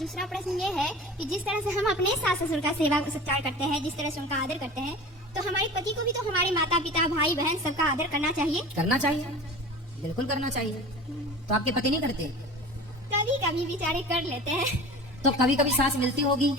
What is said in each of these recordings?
दूसरा प्रश्न ये है कि जिस तरह से हम अपने सास ससुर का सेवा सत्कार करते हैं, जिस तरह से उनका आदर करते हैं, तो हमारे पति को भी तो हमारे माता पिता भाई बहन सबका आदर करना चाहिए। करना चाहिए, बिल्कुल करना चाहिए। तो आपके पति नहीं करते? कभी कभी बेचारे कर लेते हैं। तो कभी कभी सास मिलती होगी,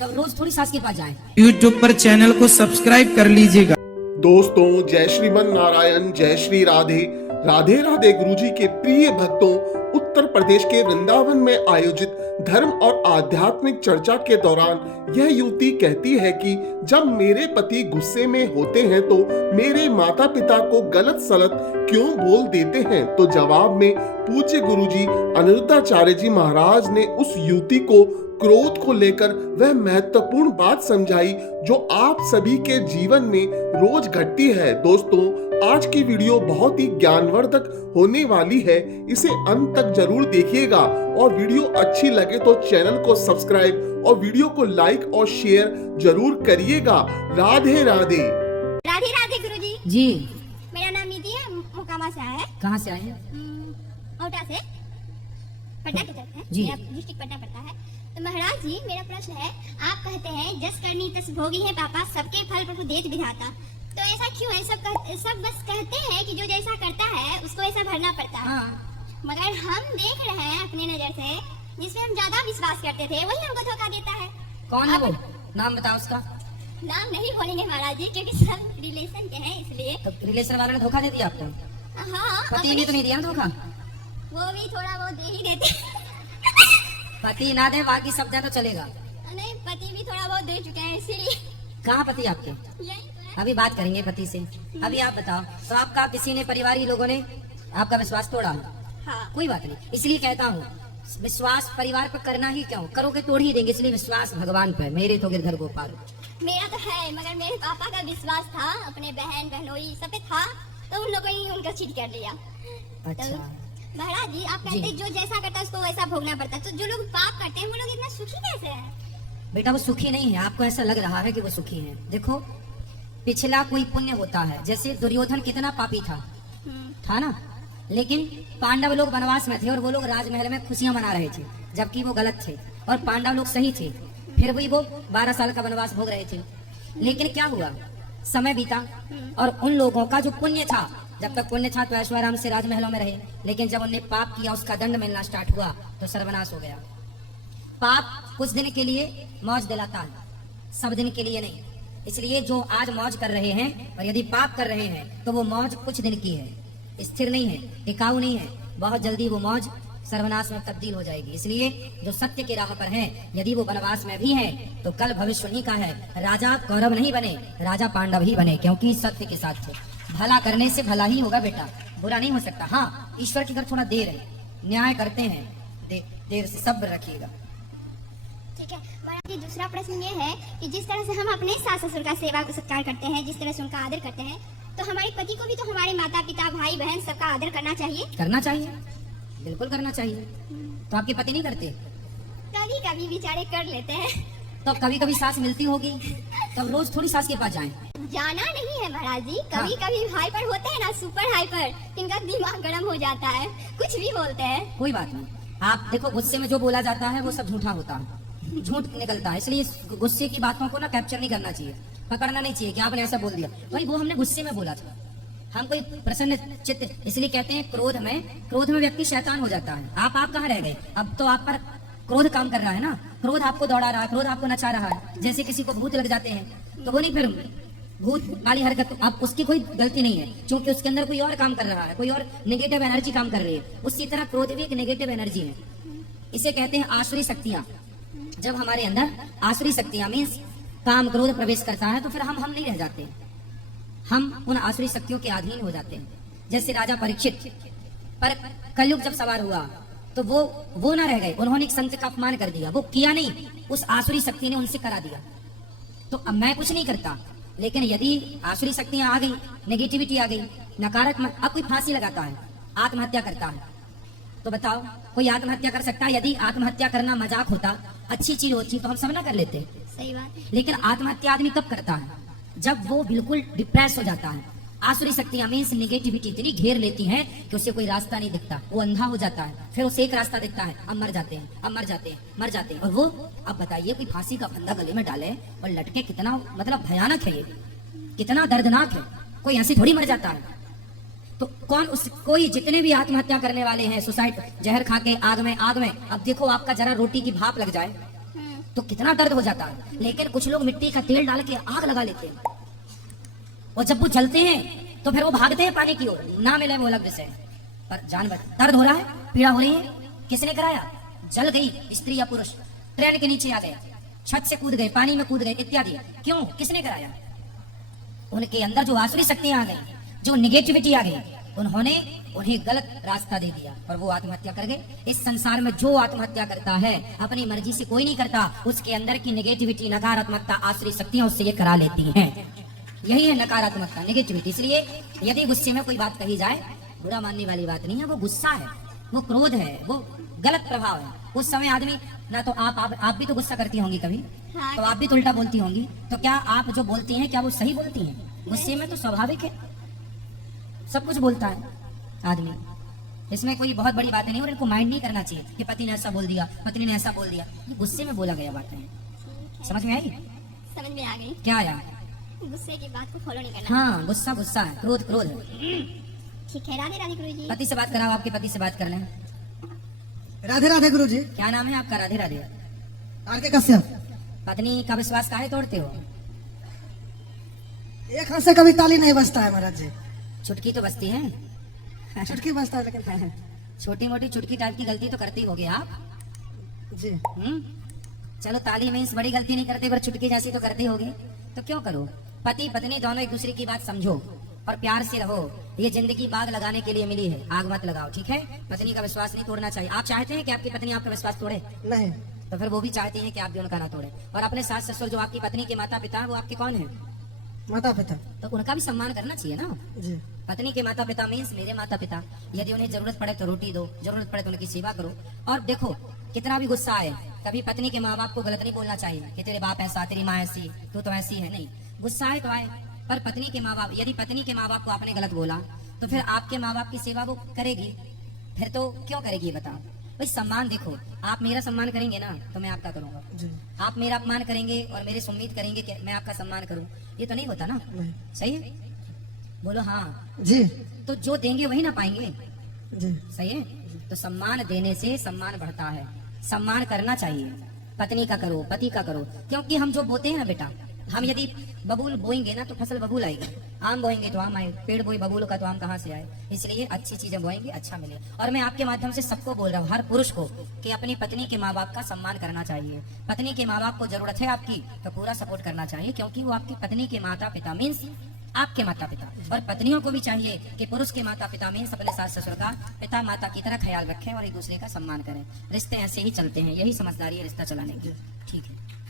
तो रोज थोड़ी सास के पास जाएं। YouTube पर चैनल को सब्सक्राइब कर लीजिएगा। दोस्तों, जय श्रीमन नारायण, जय श्री राधे। राधे राधे गुरुजी के प्रिय भक्तों, उत्तर प्रदेश के वृंदावन में आयोजित धर्म और आध्यात्मिक चर्चा के दौरान यह युवती कहती है कि जब मेरे पति गुस्से में होते हैं तो मेरे माता पिता को गलत सलत क्यों बोल देते हैं। तो जवाब में पूज्य गुरुजी अनिरुद्धाचार्य जी महाराज ने उस युवती को क्रोध को लेकर वह महत्वपूर्ण बात समझाई जो आप सभी के जीवन में रोज घटती है। दोस्तों, आज की वीडियो बहुत ही ज्ञानवर्धक होने वाली है, इसे अंत तक जरूर देखिएगा और वीडियो अच्छी लगे तो चैनल को सब्सक्राइब और वीडियो को लाइक और शेयर जरूर करिएगा। राधे राधे। राधे राधे गुरुजी। जी, मेरा नाम निधि है, मोकामा से आया है। कहाँ से आए हैं? औटा से, पटना की तरफ है। जी। मेरा डिस्ट्रिक्ट पटना पड़ता है। तो महाराज जी, मेरा प्रश्न है, आप कहते हैं जस करनी तस भोगी है पापा, सबके फल प्रभु देत विधाता। तो ऐसा क्यों है? सब बस कहते हैं कि जो जैसा करता है उसको ऐसा भरना पड़ता है। हाँ। मगर हम देख रहे हैं अपने नजर से, जिसमें हम ज्यादा विश्वास करते थे वही हमको धोखा देता है। कौन है वो? नाम बताओ उसका। नाम नहीं बोलेंगे महाराज जी, क्योंकि सब रिलेशन के हैं, इसलिए। तो रिलेशन वालों ने धोखा दे दिया आपको? हाँ, पति ने तो नहीं दिया ना धोखा? वो भी थोड़ा बहुत दे ही देते। पति ना दे, बाकी सब दे तो चलेगा। नहीं, पति भी थोड़ा बहुत दे चुके हैं, इसीलिए। कहाँ पति आपके? यही तो है। अभी बात करेंगे पति से। अभी आप बताओ, तो आपका किसी ने, परिवारी लोगों ने आपका विश्वास तोड़ा? हाँ। कोई बात नहीं, इसलिए कहता हूँ विश्वास परिवार पर करना ही क्यों, करोगे तोड़ ही देंगे, इसलिए विश्वास भगवान पर। मेरे तो गिरधर गोपाल। मेरा तो है, मगर मेरे पापा का विश्वास था, अपने बहन बहनोई सब पे था, तो उन लोगों ने उनका चीट कर लिया। अच्छा। महाराज जी, आप कहते जो जैसा करता है उसको वैसा भोगना पड़ता है, तो जो लोग पाप करते हैं वो लोग इतना सुखी कैसे हैं? बेटा, वो सुखी नहीं है, आपको ऐसा लग रहा है कि वो सुखी है। देखो, पिछला कोई पुण्य होता है। जैसे दुर्योधन कितना पापी था ना, लेकिन पांडव लोग वनवास में थे और वो लोग राजमहल में खुशियां मना रहे थे, जबकि वो गलत थे और पांडव लोग सही थे। फिर भी वो 12 साल का वनवास भोग रहे थे। लेकिन क्या हुआ, समय बीता और उन लोगों का जो पुण्य था, जब तक पुण्य था तो ऐश्वर्य से राजमहलों में रहे, लेकिन जब उन्हें पाप किया, उसका दंड मिलना स्टार्ट हुआ तो सर्वनाश हो गया। पाप कुछ दिन के लिए मौज दिलाता है, सब दिन के लिए नहीं। इसलिए जो आज मौज कर रहे हैं और यदि पाप कर रहे हैं तो वो मौज कुछ दिन की है, स्थिर नहीं है, टिकाऊ नहीं है। बहुत जल्दी वो मौज सर्वनाश में तब्दील हो जाएगी। इसलिए जो सत्य की राह पर हैं, यदि वो वनवास में भी हैं तो कल भविष्य उन्हीं का है। राजा कौरव नहीं बने, राजा पांडव ही बने, क्योंकि सत्य के साथ थे। भला करने से भला ही होगा बेटा, बुरा नहीं हो सकता। हाँ, ईश्वर की घर थोड़ा देर है, न्याय करते हैं, देर से सब्र रखिएगा। ठीक है महाराज जी, दूसरा प्रश्न ये है कि जिस तरह से हम अपने सास ससुर का सेवा सत्कार करते हैं, जिस तरह से उनका आदर करते हैं, तो हमारे पति को भी तो हमारे माता पिता भाई बहन सबका आदर करना चाहिए। करना चाहिए, बिल्कुल करना चाहिए। तो आपके पति नहीं करते? कभी कभी बेचारे कर लेते हैं। तो कभी कभी सास मिलती होगी, तो रोज थोड़ी सास के पास जाएं। जाना नहीं है महाराज जी, कभी कभी हाइपर होते हैं ना, सुपर हाइपर, इनका दिमाग गर्म हो जाता है, कुछ भी बोलते हैं। कोई बात नहीं। आप देखो, गुस्से में जो बोला जाता है वो सब झूठा होता है, झूठ निकलता है। इसलिए गुस्से की बातों को ना कैप्चर नहीं करना चाहिए, पकड़ना नहीं चाहिए कि आपने ऐसा बोल दिया। भाई, वो हमने गुस्से में बोला था, हम कोई प्रसन्न चित्त। इसलिए कहते हैं क्रोध में व्यक्ति शैतान हो जाता है। आप कहाँ रह गए? अब तो आप पर क्रोध काम कर रहा है ना, क्रोध आपको दौड़ा रहा है, क्रोध आपको नचा रहा है। जैसे किसी को भूत लग जाते हैं तो वो नहीं, फिर भूत वाली हरकत, अब उसकी कोई गलती नहीं है, क्योंकि उसके अंदर कोई और काम कर रहा है, कोई और नेगेटिव एनर्जी काम कर रही है। उसी तरह क्रोध भी एक नेगेटिव एनर्जी है। इसे कहते हैं आसुरी शक्तियां। जब हमारे अंदर आसुरी शक्तियां मीन्स काम क्रोध प्रवेश करता है तो फिर हम नहीं रह जाते, हम उन आसुरी शक्तियों के अधीन हो जाते हैं। जैसे राजा परीक्षित पर कलयुग जब सवार हुआ तो वो ना रह गए, उन्होंने एक संत का अपमान कर दिया। वो किया नहीं, उस आसुरी शक्ति ने उनसे करा दिया। तो अब मैं कुछ नहीं करता, लेकिन यदि आसुरी शक्तियां आ गई, नेगेटिविटी आ गई, नकारात्मक, अब कोई फांसी लगाता है, आत्महत्या करता है, तो बताओ कोई आत्महत्या कर सकता है? यदि आत्महत्या करना मजाक होता, अच्छी चीज होती, तो हम सब ना कर लेते। सही बात है। लेकिन आत्महत्या आदमी कब करता है? जब वो बिल्कुल डिप्रेस हो जाता है, आसुरी शक्तियां मीन्स निगेटिविटी इतनी घेर लेती हैं कि उसे कोई रास्ता नहीं दिखता, वो अंधा हो जाता है, फिर उसे एक रास्ता दिखता है, अब मर जाते हैं, अब मर जाते हैं, मर जाते हैं। और वो अब बताइए कोई फांसी का फंदा गले में डाले और लटके, कितना मतलब भयानक है ये, कितना दर्दनाक है। कोई ऐसे थोड़ी मर जाता है। तो कौन उस कोई जितने भी आत्महत्या करने वाले हैं, सुसाइड, जहर खा के आग में, अब देखो आपका जरा रोटी की भाप लग जाए तो कितना दर्द हो जाता है। लेकिन कुछ लोग मिट्टी का तेल डाल के आग लगा लेते हैं और जब वो जलते हैं तो फिर वो भागते हैं पानी की ओर, ना मिले वो अलग से। पर जानवर दर्द हो रहा है, पीड़ा हो रही है, किसने कराया? जल गई स्त्री या पुरुष, ट्रेन के नीचे आ गए, छत से कूद गए, पानी में कूद गए इत्यादि। क्यों? किसने कराया? उनके अंदर जो आसुरी शक्तियां आ गई, जो निगेटिविटी आ गई, उन्होंने उन्हें गलत रास्ता दे दिया और वो आत्महत्या कर गए। इस संसार में जो आत्महत्या करता है अपनी मर्जी से कोई नहीं करता, उसके अंदर की निगेटिविटी, नकारात्मकता, आसुरी शक्तियां उससे ये करा लेती हैं। यही है नकारात्मकता, निगेटिविटी। इसलिए यदि गुस्से में कोई बात कही जाए, बुरा मानने वाली बात नहीं है, वो गुस्सा है, वो क्रोध है, वो गलत प्रभाव है। उस समय आदमी ना तो आप भी तो गुस्सा करती होंगी कभी, हाँ। तो आप भी तो उल्टा बोलती होंगी। तो क्या आप जो बोलती हैं क्या वो सही बोलती हैं? गुस्से में तो स्वाभाविक है, सब कुछ बोलता है आदमी, इसमें कोई बहुत बड़ी बात नहीं। और इनको माइंड नहीं करना चाहिए कि पति ने ऐसा बोल दिया, पत्नी ने ऐसा बोल दिया, ये गुस्से में बोला गया बातें हैं। समझ में आई? समझ में आ गई। क्या आया? गुस्से की बात को फॉलो नहीं करना। हाँ, गुस्सा गुस्सा है, क्रोध क्रोध है। ठीक है, राधे राधे गुरुजी। पति से बात कराओ, आपके पति से बात कर लें। राधे राधे गुरु जी। क्या नाम है आपका? राधे राधे। आर के कश्यप। पत्नी का विश्वास काहे तोड़ते हो? एक हाथ से कभी ताली नहीं बजता है महाराज जी, चुटकी तो बजती है। चुटकी बजता है लेकिन। छोटी मोटी चुटकी टाइप की गलती तो करते ही होगे आप। जी चलो ताली मीन्स बड़ी गलती नहीं करते, पर चुटकी जैसी तो करते होगे। तो क्यों करो? पति पत्नी दोनों एक दूसरे की बात समझो और प्यार से रहो। ये जिंदगी बाग लगाने के लिए मिली है, आग मत लगाओ, ठीक है? पत्नी का विश्वास नहीं तोड़ना चाहिए। आप चाहते हैं कि आपकी पत्नी आपका विश्वास तोड़े? नहीं। तो फिर वो भी चाहती हैं कि आप भी उनका ना तोड़े। और अपने सास ससुर जो आपकी पत्नी के माता पिता हैं, वो आपके कौन है? माता पिता। तो उनका भी सम्मान करना चाहिए ना। जी पत्नी के माता पिता मीन्स मेरे माता पिता। यदि उन्हें जरूरत पड़े तो रोटी दो, जरूरत पड़े तो उनकी सेवा करो। और देखो कितना भी गुस्सा आए, कभी पत्नी के माँ बाप को गलत नहीं बोलना चाहिए कि तेरे बाप ऐसा, तेरी माँ ऐसी, तू तो ऐसी है। नहीं, गुस्सा आए तो आए, पर पत्नी के माँ बाप, यदि पत्नी के माँ बाप को आपने गलत बोला तो फिर आपके माँ बाप की सेवा वो करेगी, फिर तो क्यों करेगी बताओ? भाई सम्मान देखो, आप मेरा सम्मान करेंगे ना तो मैं आपका करूंगा। जी आप मेरा अपमान करेंगे और मेरे से उम्मीद करेंगे कि मैं आपका सम्मान करूं, ये तो नहीं होता ना। नहीं। सही है? बोलो हाँ। जी तो जो देंगे वही ना पाएंगे। जी सही है? तो सम्मान देने से सम्मान बढ़ता है, सम्मान करना चाहिए। पत्नी का करो, पति का करो, क्योंकि हम जो बोते हैं ना बेटा, हम यदि बबूल बोएंगे ना तो फसल बबूल आएगी, आम बोएंगे तो आम आए, पेड़ बोए बबूल का तो आम कहाँ से आए? इसलिए अच्छी चीजें बोएंगे, अच्छा मिले। और मैं आपके माध्यम से सबको बोल रहा हूँ, हर पुरुष को, कि अपनी पत्नी के माँ बाप का सम्मान करना चाहिए। पत्नी के माँ बाप को जरूरत है आपकी तो पूरा सपोर्ट करना चाहिए, क्योंकि वो आपकी पत्नी के माता पिता मीन्स आपके माता पिता। और पत्नियों को भी चाहिए कि पुरुष के माता पिता मीन्स अपने सास ससुर का पिता माता की तरह ख्याल रखें और एक दूसरे का सम्मान करें। रिश्ते ऐसे ही चलते हैं, यही समझदारी है रिश्ता चलाने की। ठीक है।